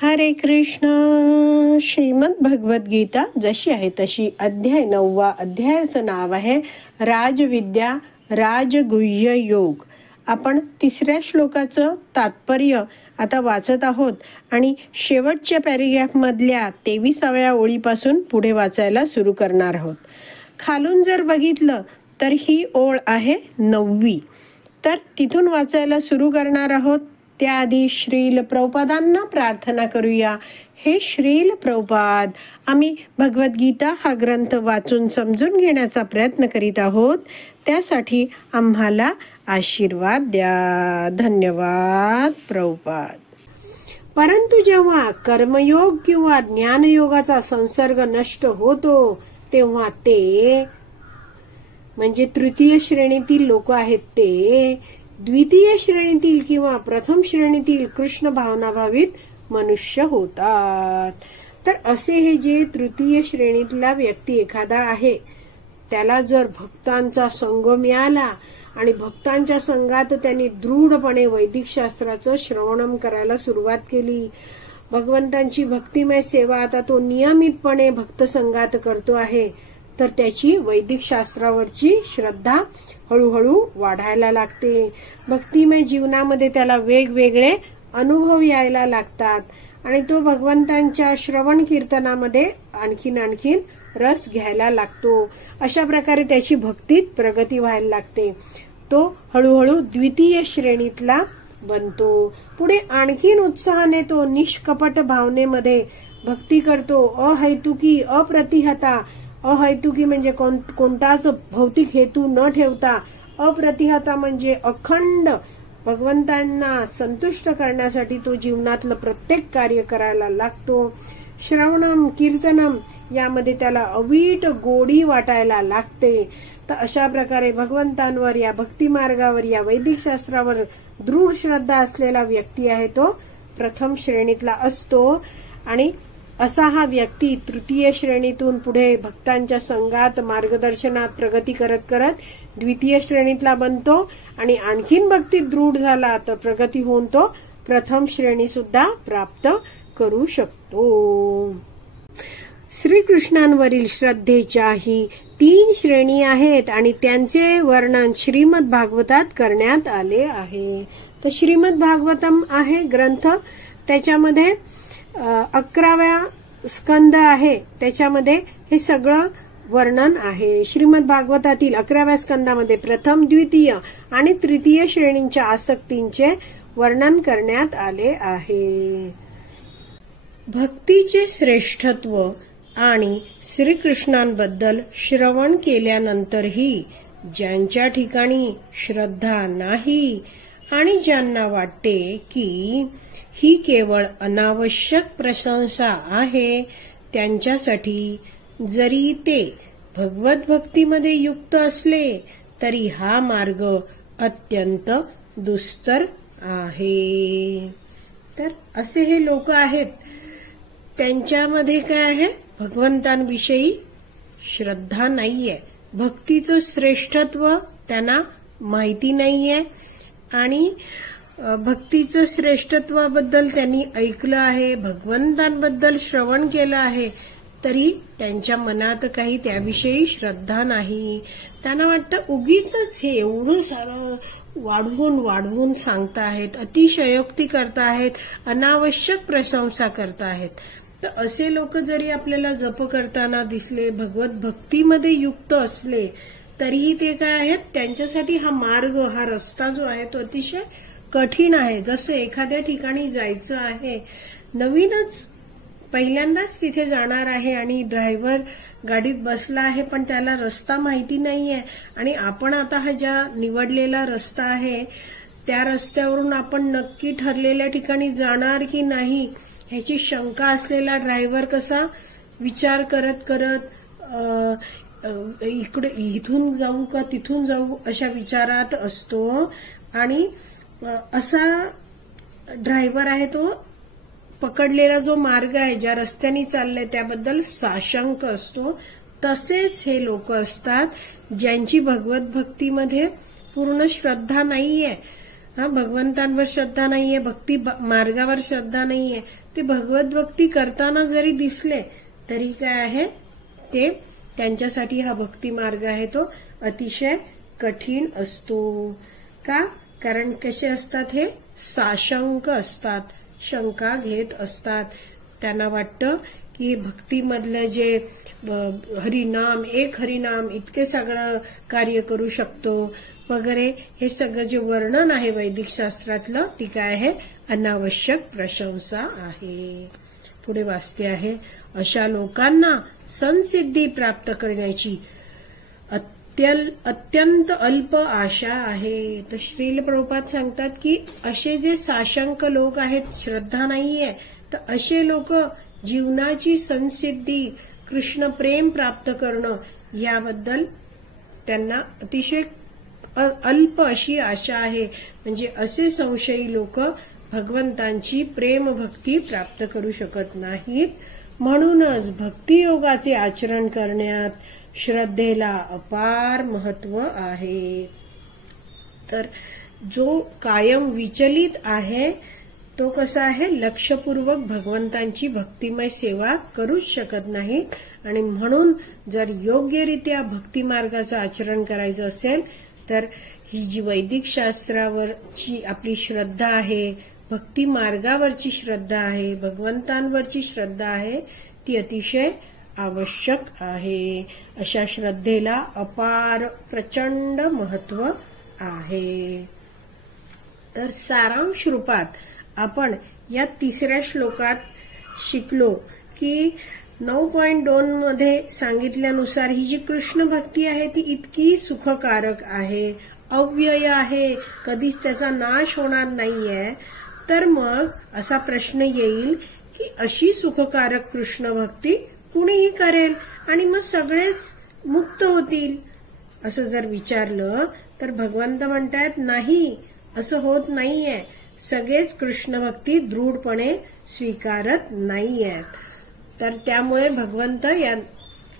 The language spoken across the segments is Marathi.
हरे कृष्ण. श्रीमद भगवद्गीता जशी आहे तशी अध्याय 9. अध्यायाचं नाव आहे राजविद्या राजगुह्य योग. आपण 3ऱ्या श्लोकाचं तात्पर्य आता वाचत आहोत आणि शेवटच्या पॅरेग्राफमधल्या 23व्या ओळीपासून पुढे वाचायला सुरू करणार आहोत. खालून जर बघितलं तर ही ओळ आहे 9वी. तर तिथून वाचायला सुरू करणार आहोत. त्याआधी श्रील प्रभुपादांना प्रार्थना करूया. हे श्रील प्रभुपाद, आम्ही भगवद्गीता हा ग्रंथ वाचून समजून घेण्याचा प्रयत्न करीत आहोत. त्यासाठी आम्हाला आशीर्वाद द्या. धन्यवाद प्रभुपाद. परंतु जेव्हा कर्मयोग किंवा ज्ञानयोगाचा संसर्ग नष्ट होतो तेव्हा ते म्हणजे तृतीय श्रेणीतील लोक आहेत ते द्वितीय श्रेणीतील किंवा प्रथम श्रेणीतील कृष्ण भावनाभावित मनुष्य होतात. तर असे हे जे तृतीय श्रेणीतला व्यक्ती एखादा आहे त्याला जर भक्तांचा संग मिळाला आणि भक्तांच्या संघात त्यांनी दृढपणे वैदिक शास्त्राचं श्रवणम करायला सुरुवात केली, भगवंतांची भक्तिमय सेवा आता तो नियमितपणे भक्त संघात करतो आहे, तर त्याची वैदिक शास्त्रावरची श्रद्धा हळूहळू वाढायला लागते. भक्तिमय जीवनामध्ये त्याला वेगवेगळे अनुभव यायला लागतात आणि तो भगवंतांच्या श्रवण कीर्तनामध्ये आणखीन रस घ्यायला लागतो. अशा प्रकारे त्याची भक्तीत प्रगती व्हायला लागते. तो हळूहळू द्वितीय श्रेणीतला बनतो. पुढे आणखीन उत्साहाने तो निष्कपट भावनेमध्ये भक्ती करतो. अहैतुकी अप्रतिहता, अहैतुकी म्हणजे कोणताच भौतिक हेतू न ठेवता, अप्रतिहता म्हणजे अखंड भगवंतांना संतुष्ट करण्यासाठी तो जीवनातलं प्रत्येक कार्य करायला लागतो. श्रवणम कीर्तनम यामध्ये त्याला अवीट गोडी वाटायला लागते. तर अशा प्रकारे भगवंतांवर, या भक्ती मार्गावर, या वैदिक शास्त्रावर दृढ श्रद्धा असलेला व्यक्ती आहे तो प्रथम श्रेणीतला असतो. आणि असा हा व्यक्ती तृतीय श्रेणीतून पुढे भक्तांच्या संघात मार्गदर्शनात प्रगती करत करत द्वितीय श्रेणीतला बनतो आणि आणखीन भक्तीत दृढ झाला तर प्रगती होऊन तो प्रथम श्रेणी सुद्धा प्राप्त करू शकतो. श्रीकृष्णांवरील श्रद्धेच्याही 3 श्रेणी आहेत आणि त्यांचे वर्णन श्रीमद भागवतात करण्यात आले आहे. तर श्रीमद भागवतम आहे ग्रंथ, त्याच्यामध्ये 11व्या स्कंद आहे, त्याच्यामध्ये हे सगळं वर्णन आहे. श्रीमद भागवतातील 11व्या स्कंदामध्ये प्रथम, द्वितीय आणि तृतीय श्रेणींच्या आसक्तींचे वर्णन करण्यात आले आहे. भक्तीचे श्रेष्ठत्व आणि श्रीकृष्णांबद्दल श्रवण केल्यानंतरही ज्यांच्या ठिकाणी श्रद्धा नाही आणि ज्यांना वाटते की ही केवळ अनावश्यक प्रशंसा आहे, त्यांच्यासाठी जरी ते भगवत भक्तीमध्ये युक्त असले तरी हा मार्ग अत्यंत दुस्तर आहे. तर असे हे लोक आहेत, त्यांच्यामध्ये काय आहे, भगवंतांविषयी श्रद्धा नाहीये, भक्तीचं श्रेष्ठत्व त्यांना माहिती नाहीये आणि भक्तीचं श्रेष्ठत्वाबद्दल त्यांनी ऐकलं आहे, भगवंतांबद्दल श्रवण केलं आहे, तरी त्यांच्या मनात काही त्याविषयी श्रद्धा नाही. त्यांना वाटतं उगीच हे एवढं सारं वाढवून सांगताहेत, अतिशयोक्ती करताहेत, अनावश्यक प्रशंसा करताहेत. तर असे लोक जरी आपल्याला जप करताना दिसले, भगवत भक्तीमध्ये युक्त असले, तरीही ते काय आहेत, त्यांच्यासाठी हा मार्ग, हा रस्ता जो आहे तो अतिशय कठीण आहे. जसं एखाद्या ठिकाणी जायचं आहे, नवीनच पहिल्यांदाच तिथे जाणार आहे आणि ड्रायव्हर गाडीत बसला आहे पण त्याला रस्ता माहिती नाहीये आणि आपण आता हा ज्या निवडलेला रस्ता आहे त्या रस्त्यावरून आपण नक्की ठरलेल्या ठिकाणी जाणार की नाही ह्याची शंका असलेला ड्रायव्हर कसा विचार करत इकडे इथून जाऊ का तिथून जाऊ अशा विचारात असतो. आणि असा ड्रायव्हर आहे तो पकडलेला जो मार्ग आहे, ज्या रस्त्याने चाललाय त्याबद्दल साशंक असतो. तसेच हे लोक असतात ज्यांची भगवत भक्तीमध्ये पूर्ण श्रद्धा नाहीये, भगवंतांवर श्रद्धा नाहीये, भक्ती मार्गावर श्रद्धा नाहीये, ते भगवत भक्ती करताना जरी दिसले तरी काय आहे, ते त्यांच्यासाठी हा भक्ती मार्ग आहे तो अतिशय कठीण असतो. का? कारण कसे असतात, हे साशंक असतात, शंका घेत असतात. त्यांना वाटतं की भक्तीमधलं जे हरिनाम, एक हरिनाम इतके सगळं कार्य करू शकतो वगैरे, हे सगळं जे वर्णन आहे वैदिक शास्त्रातलं, ती काय आहे, अनावश्यक प्रशंसा आहे. पुढे वाचते आहे, अशा लोकांना संसिद्धी प्राप्त करण्याची अत्यंत अल्प आशा आहे. तर श्रील प्रभुपाद सांगतात की असे जे साशंक लोक आहेत, श्रद्धा नाहीये, तर असे लोक जीवनाची संसिद्धी, कृष्ण प्रेम प्राप्त करणं याबद्दल त्यांना अतिशय अल्प अशी आशा आहे. म्हणजे असे संशयी लोक भगवंतांची प्रेम भक्ती प्राप्त करू शकत नाहीत. म्हणूनच भक्तियोगाचे आचरण करण्यात श्रद्धेला अपार महत्व आहे. तर जो कायम विचलित आहे तो कसा आहे, लक्षपूर्वक भगवंतांची भक्तिमय सेवा करूच शकत नाही. आणि म्हणून जर योग्यरित्या भक्ती मार्गाचं आचरण करायचं असेल तर ही जी वैदिक शास्त्रावरची आपली श्रद्धा आहे, भक्ती मार्गावरची श्रद्धा आहे, भगवंतांवरची श्रद्धा आहे, ती अतिशय आवश्यक आहे. अशा श्रद्धेला अपार प्रचंड महत्व आहे. तर सारांश रूपात आपण या तिसऱ्या श्लोकात शिकलो की 9.2 मध्ये सांगितल्यानुसार ही जी कृष्ण भक्ती आहे ती इतकी सुखकारक आहे, अव्यय आहे, कधीच त्याचा नाश होणार नाहीये. तर मग असा प्रश्न येईल की अशी सुखकारक कृष्ण भक्ती कुणीही करेल आणि मग सगळेच मुक्त होतील, असं जर विचारलं तर भगवंत म्हणतायत नाही, असं होत नाहीये. सगळेच कृष्ण भक्ती दृढपणे स्वीकारत नाहीयेत. तर त्यामुळे भगवंत या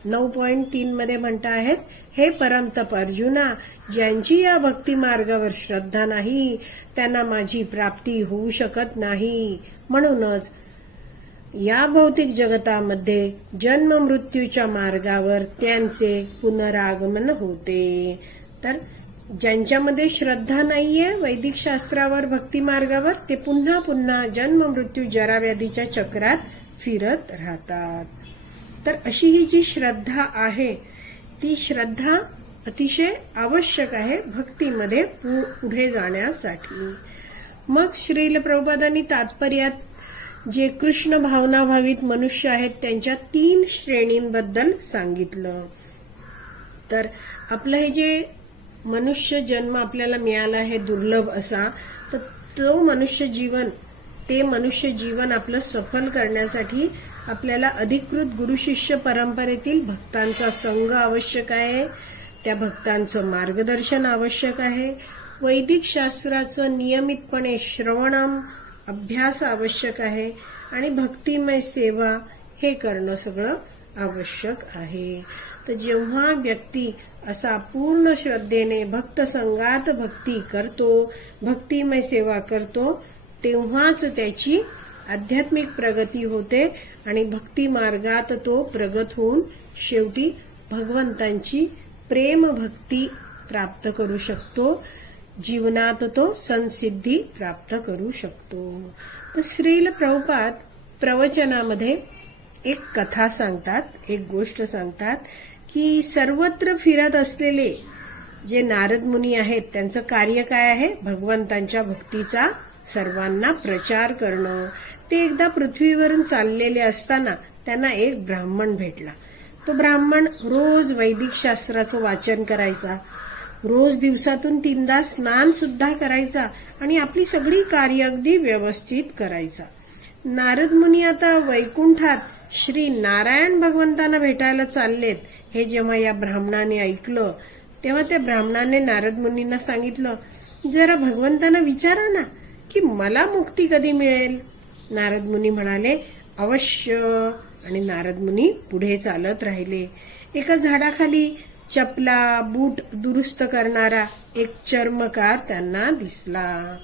9.3 मध्ये म्हणता आहेत, हे परमतप अर्जुना, ज्यांची या भक्ती मार्गावर श्रद्धा नाही त्यांना माझी प्राप्ती होऊ शकत नाही. म्हणूनच या भौतिक जगतामध्ये जन्म मृत्यूच्या मार्गावर त्यांचे पुनरागमन होते. तर ज्यांच्यामध्ये श्रद्धा नाहीये वैदिक शास्त्रावर, भक्ती मार्गावर, ते पुन्हा पुन्हा जन्म मृत्यू जराव्याधीच्या चक्रात फिरत राहतात. तर अशी ही जी श्रद्धा आहे ती श्रद्धा अतिशय आवश्यक आहे भक्तीमध्ये पुढे जाण्यासाठी. मग श्रील प्रभुपादांनी तात्पर्यात जे कृष्ण भावनाभावित मनुष्य आहेत त्यांच्या 3 श्रेणींबद्दल सांगितलं. तर आपलं हे जे मनुष्य जन्म आपल्याला मिळाला आहे दुर्लभ असा, तर ते मनुष्य जीवन आपलं सफल करण्यासाठी आपल्याला अधिकृत गुरुशिष्य परंपरेतील भक्तांचा संघ आवश्यक आहे, त्या भक्तांचं मार्गदर्शन आवश्यक आहे, वैदिक शास्त्राचं नियमितपणे श्रवणम अभ्यास आवश्यक आहे आणि भक्तिमय सेवा हे करणं सगळं आवश्यक आहे. तर जेव्हा व्यक्ती असा पूर्ण श्रद्धेने भक्त संगात भक्ती करतो, भक्तिमय सेवा करतो, तेव्हाच त्याची आध्यात्मिक प्रगती होते आणि भक्ती मार्गात तो प्रगत होऊन शेवटी भगवंतांची प्रेम भक्ती प्राप्त करू शकतो, जीवनात तो संसिद्धी प्राप्त करू शकतो. तर श्रील प्रभुपाद प्रवचनामध्ये एक कथा सांगतात, एक गोष्ट सांगतात की सर्वत्र फिरत असलेले जे नारद मुनी आहेत त्यांचं कार्य काय आहे, भगवंतांच्या भक्तीचा सर्वांना प्रचार करणं. ते एकदा पृथ्वीवरून चाललेले असताना त्यांना एक ब्राह्मण भेटला. तो ब्राह्मण रोज वैदिक शास्त्राचं वाचन करायचा, रोज दिवसातून 3दा स्नान सुद्धा करायचा आणि आपली सगळी कार्य अगदी व्यवस्थित करायचा. नारद मुनी आता वैकुंठात श्री नारायण भगवंतांना भेटायला चाललेत हे जेव्हा या ब्राह्मणाने ऐकलं तेव्हा त्या ब्राह्मणाने नारद मुनींना सांगितलं, जरा भगवंतांना विचारा ना की मला मुक्ती कधी मिळेल. नारद मुनी म्हणाले, अवश्य. आणि नारद मुनी पुढे चालत राहिले. एका झाडाखाली चपला बूट दुरुस्त करणारा एक चर्मकार त्यांना दिसला.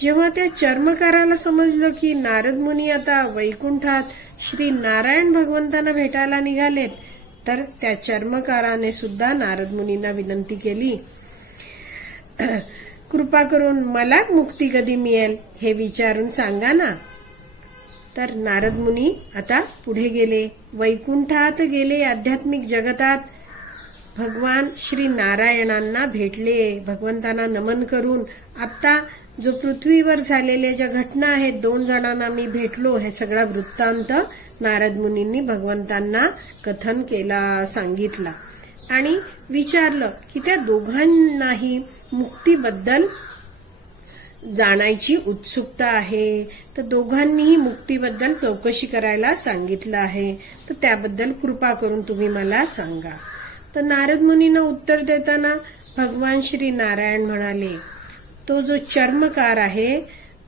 जेव्हा त्या चर्मकाराला समजलं की नारद मुनी आता वैकुंठात श्री नारायण भगवंतांना भेटायला निघालेत, तर त्या चर्मकाराने सुद्धा नारद मुनींना विनंती केली, कृपा करून मला मुक्ती कधी मिळेल हे विचारून सांगा ना. तर नारद मुनी आता पुढे गेले, वैकुंठात गेले, आध्यात्मिक जगतात भगवान श्री नारायणांना भेटले. भगवंतांना नमन करून आता जो पृथ्वीवर झालेल्या ज्या घटना आहेत, 2 जणांना मी भेटलो, हे सगळा वृत्तांत नारद मुनींनी भगवंतांना कथन केला, सांगितला आणि विचारलं की त्या दोघांनाही मुक्तीबद्दल जाणायची उत्सुकता आहे, तर दोघांनीही मुक्तीबद्दल चौकशी करायला सांगितलं आहे, तर त्याबद्दल कृपा करून तुम्ही मला सांगा. तर नारद मुनींना उत्तर देताना भगवान श्री नारायण म्हणाले, तो जो चर्मकार आहे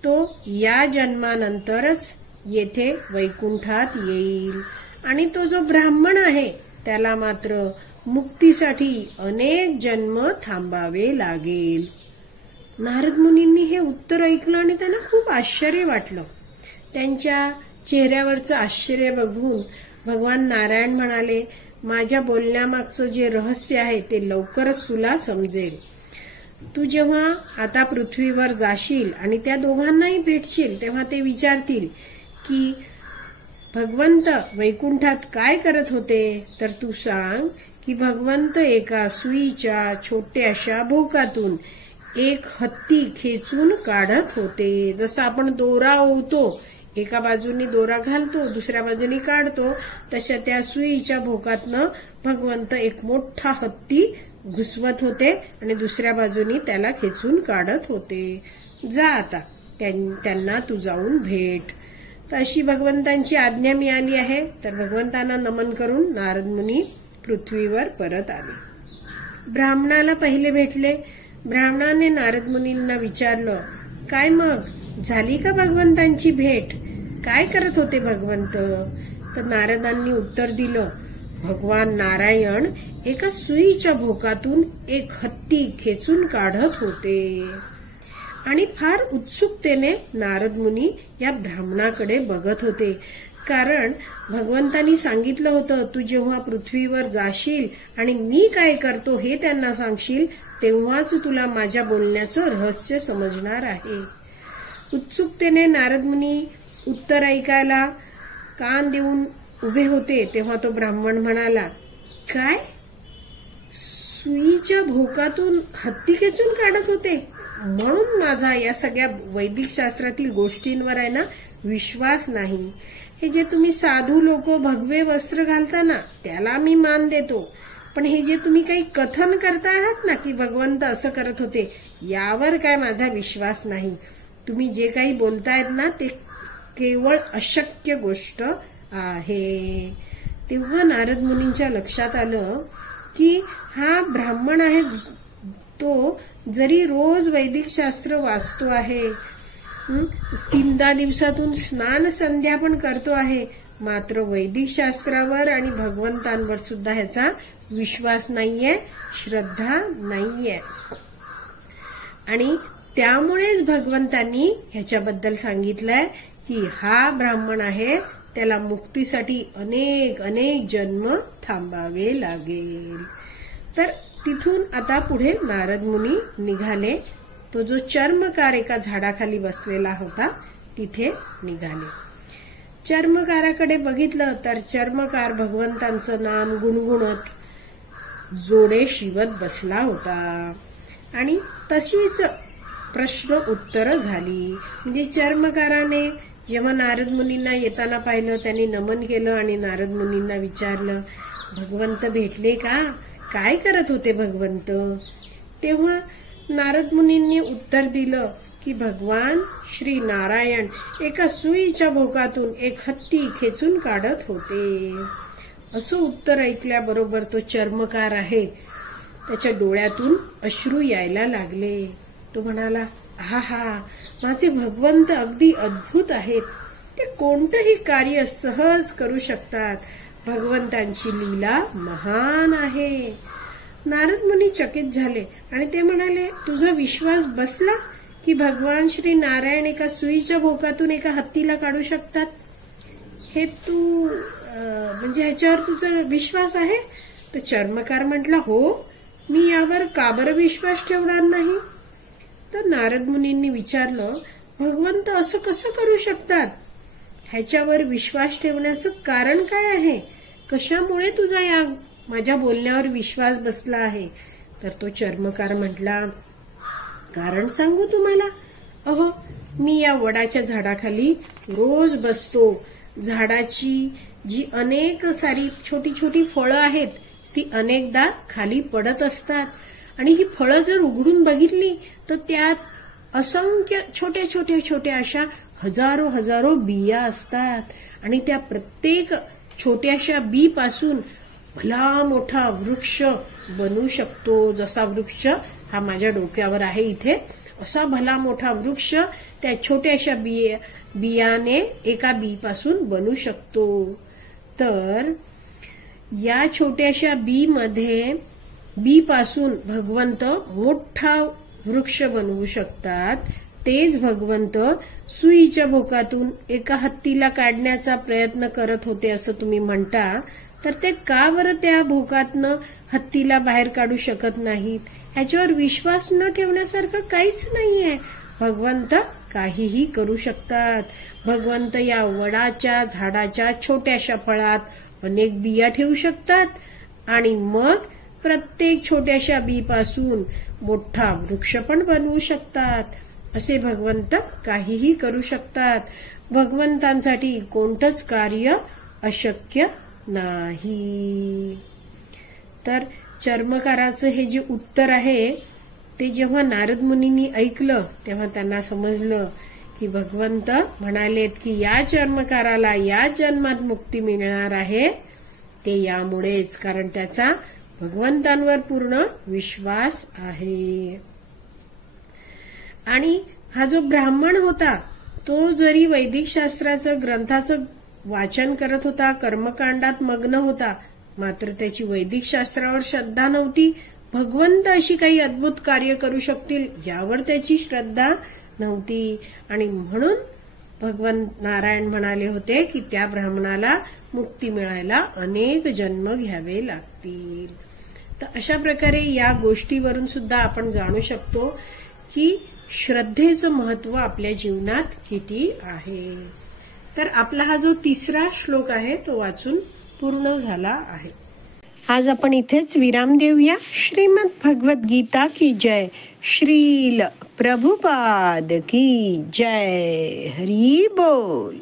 तो या जन्मानंतरच येथे वैकुंठात येईल आणि तो जो ब्राह्मण आहे त्याला मात्र मुक्तीसाठी अनेक जन्म थांबावे लागेल. नारद मुनींनी हे उत्तर ऐकलं आणि त्यांना खूप आश्चर्य वाटलं. त्यांच्या चेहऱ्यावरचं आश्चर्य बघून भगवान नारायण म्हणाले, माझ्या बोलण्यामागचं जे रहस्य आहे ते लवकरच तुला समजेल. तू जेव्हा आता पृथ्वीवर जाशील आणि त्या दोघांनाही भेटशील, तेव्हा ते विचारतील की भगवंत वैकुंठात काय करत होते, तर तू सांग की भगवंत एका सुईच्या छोट्याशा भोकातून एक हत्ती खेचून काढत होते. जसं आपण दोरा ओवतो, एका बाजूनी दोरा घालतो, दुसऱ्या बाजूनी काढतो, तशा त्या सुईच्या भोकातनं भगवंत एक मोठा हत्ती घुसवत होते आणि दुसऱ्या बाजूनी त्याला खेचून काढत होते. जा आता त्यांना तू जाऊन भेट. तर अशी भगवंतांची आज्ञा मिळाली आहे. तर भगवंतांना नमन करून नारद मुनी पृथ्वीवर परत आले. ब्राह्मणाला पहिले भेटले. ब्राह्मणाने नारद मुनींना विचारलं, काय मग झाली का भगवंतांची भेट, काय करत होते भगवंत. तर नारदांनी उत्तर दिलं, भगवान नारायण एका सुईच्या भोकातून एक हत्ती खेचून काढत होते. आणि फार उत्सुकतेने नारद मुनी या ब्राह्मणाकडे बघत होते, कारण भगवंतांनी सांगितलं होतं, तू जेव्हा पृथ्वीवर जाशील आणि मी काय करतो हे त्यांना सांगशील, तेव्हाच तुला माझ्या बोलण्याचं रहस्य समजणार आहे. उत्सुकतेने नारद मुनी उत्तर ऐकायला कान देऊन उभे होते. तेव्हा तो ब्राह्मण म्हणाला, काय सुईच्या भोकातून हत्ती खेचून काढत होते, म्हणून माझा या सगळ्या वैदिक शास्त्रातील गोष्टींवर आहे ना विश्वास नाही. हे जे तुम्ही साधू लोक भगवे वस्त्र घालता ना, त्याला मी मान देतो, पण हे जे तुम्ही काही कथन करता आहात ना की भगवंत असं करत होते, यावर काय माझा विश्वास नाही. तुम्ही जे काही बोलतायत ना ते केवळ अशक्य गोष्ट आहे. तेव्हा नारद मुनींच्या लक्षात आलं की हा ब्राह्मण आहे, तो जरी रोज वैदिक शास्त्र वाचतो आहे, 3 दिवसातून स्नान संध्या पण करतो आहे, मात्र वैदिक शास्त्रावर आणि भगवंतांवर सुद्धा ह्याचा विश्वास नाहीये, श्रद्धा नाहीये. आणि त्यामुळेच भगवंतांनी ह्याच्याबद्दल सांगितलंय की हा ब्राह्मण आहे, त्याला मुक्तीसाठी अनेक अनेक जन्म थांबावे लागेल. तर तिथून आता पुढे नारद मुनी निघाले. तो जो चर्मकार एका झाडाखाली बसलेला होता तिथे निघाले. चर्मकाराकडे बघितलं तर चर्मकार भगवंतांचं नाम गुणगुणत जोडे शिवत बसला होता आणि तशीच प्रश्न उत्तर झाली. म्हणजे चर्मकाराने जेव्हा नारद मुनींना येताना पाहिलं, त्यांनी नमन केलं आणि नारद मुनींना विचारलं, भगवंत भेटले का, काय करत होते भगवंत. तेव्हा नारद मुनींनी उत्तर दिलं की भगवान श्री नारायण एका सुईच्या भोकातून एक हत्ती खेचून काढत होते. असं उत्तर ऐकल्याबरोबर तो चर्मकार आहे त्याच्या डोळ्यातून अश्रू यायला लागले. तो म्हणाला, हा माझे भगवंत अगदी अद्भुत आहेत, ते कोणतंही कार्य सहज करू शकतात, भगवंतांची लीला महान आहे. नारद मुनी चकित झाले आणि ते म्हणाले, तुझा विश्वास बसला की भगवान श्री नारायण एका सुईच्या भोकातून एका हत्तीला काढू शकतात? हे तू म्हणजे ह्याच्यावर तुझा विश्वास आहे? तर चर्मकार म्हटला, हो, मी यावर का बरं विश्वास ठेवणार नाही? तर नारद मुनींनी विचारलं, भगवंत असं कसं करू शकतात? ह्याच्यावर विश्वास ठेवण्याचं कारण काय आहे? कशामुळे तुझा या माझ्या बोलण्यावर विश्वास बसला आहे? तर तो चर्मकार म्हटला, कारण सांगू तुम्हाला? अहो, मी या वडाच्या झाडाखाली रोज बसतो. झाडाची जी अनेक सारी छोटी छोटी फळं आहेत ती अनेकदा खाली पडत असतात आणि ही फळं जर उघडून बघितली तर त्यात असंख्य छोट्या छोट्या छोट्या अशा हजारो हजारो बिया असतात आणि त्या प्रत्येक छोट्याशा बी पासून भला मोठा वृक्ष बनू शकतो. जसा वृक्ष हा माझ्या डोक्यावर आहे इथे, असा भला मोठा वृक्ष त्या छोट्याशा बियाने एका बी पासून बनू शकतो. तर या छोट्याशा बी पासून भगवंत मोठा वृक्ष बनवू शकतात. तेच भगवंत सुईच्या भोकातून एका हत्तीला काढण्याचा प्रयत्न करत होते असं तुम्ही म्हणता. तर ते का बरं त्या भोकातनं हत्तीला बाहेर काढू शकत नाहीत? ह्याच्यावर विश्वास न ठेवण्यासारखं काहीच नाहीये. भगवंत काहीही करू शकतात. भगवंत या वडाच्या झाडाच्या छोट्याशा फळात अनेक बिया ठेवू शकतात आणि मग प्रत्येक छोट्याशा बी पासून मोठा वृक्ष पण बनवू शकतात. असे भगवंत काहीही करू शकतात. भगवंतांसाठी कोणतंच कार्य अशक्य नाही. तर चर्मकाराचं हे जे उत्तर आहे ते जेव्हा नारद मुनींनी ऐकलं तेव्हा त्यांना समजलं की भगवंत म्हणालेत की या चर्मकाराला या जन्मात मुक्ती मिळणार आहे ते यामुळेच, कारण त्याचा भगवंतांवर पूर्ण विश्वास आहे. आणि हा जो ब्राह्मण होता तो जरी वैदिक शास्त्राचं ग्रंथाचं वाचन करत होता, कर्मकांडात मग्न होता, मात्र त्याची वैदिक शास्त्रावर श्रद्धा नव्हती. भगवंत अशी काही अद्भुत कार्य करू शकतील यावर त्याची श्रद्धा नव्हती आणि म्हणून भगवंत नारायण म्हणाले होते की त्या ब्राह्मणाला मुक्ती मिळायला अनेक जन्म घ्यावे लागतील. तर अशा प्रकारे या गोष्टीवरून सुद्धा आपण जाणू शकतो की श्रद्धेचं महत्व आपल्या जीवनात किती आहे. तर आपला हा जो तिसरा श्लोक आहे तो वाचून पूर्ण झाला आहे. आज आपण इथेच विराम देऊया. श्रीमद भगवत गीता की जय. श्रील प्रभुपाद की जय. हरी बोल.